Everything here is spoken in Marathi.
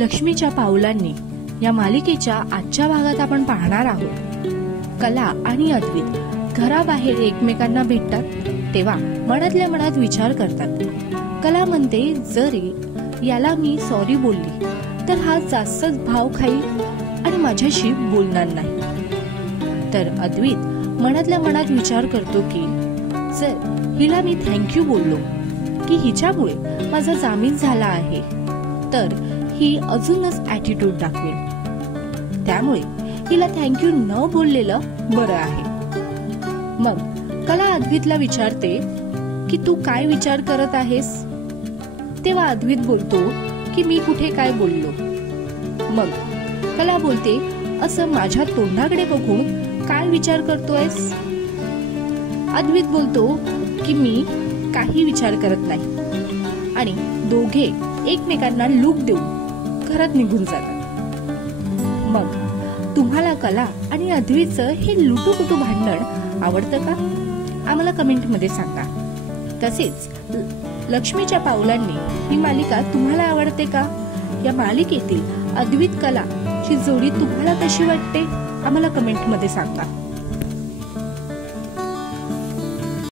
लक्ष्मीच्या पावलांनी या मालिकेच्या आजच्या भागात आपण पाहणार आहोत. कला आणि अद्वित घराबाहेर एकमेकांना भेटतात तेव्हा मनातल्या मनात विचार करतात. कला म्हणते, जरी याला मी सॉरी बोलली तर हा जास्तच भाव खाईल आणि माझ्याशी बोलणार नाही. तर अद्वित मनातल्या मनात विचार करतो की जर हिला मी थँक्यू बोललो की हिच्यामुळे माझा जामीन झाला आहे तर ही अजूनच ॲटिट्यूड दाखवेल, त्यामुळे हिला थँक्यू न बोललेलं बरं आहे. मग कला अद्वितला विचारते की तू काय विचार करत आहेस. तेव्हा अद्वित बोलतो की मी कुठे काय बोललो. मग कला बोलते, असं माझ्या तोंडाकडे बघून काय विचार करतोयस. अद्वित बोलतो की मी काही विचार करत नाही आणि दोघे एकमेकांना लूक देऊन घरात निघून जातात. मग तुम्हाला कला आणि अद्वितचं हे लुटूपुटू भांडण आवडतं का, आम्हाला कमेंट मध्ये सांगा. तसेच लक्ष्मीच्या पावलांनी ही मालिका तुम्हाला आवडते का. या मालिकेतील अद्वित कला ची जोडी तुम्हाला कशी वाटते, आम्हाला कमेंट मध्ये सांगा.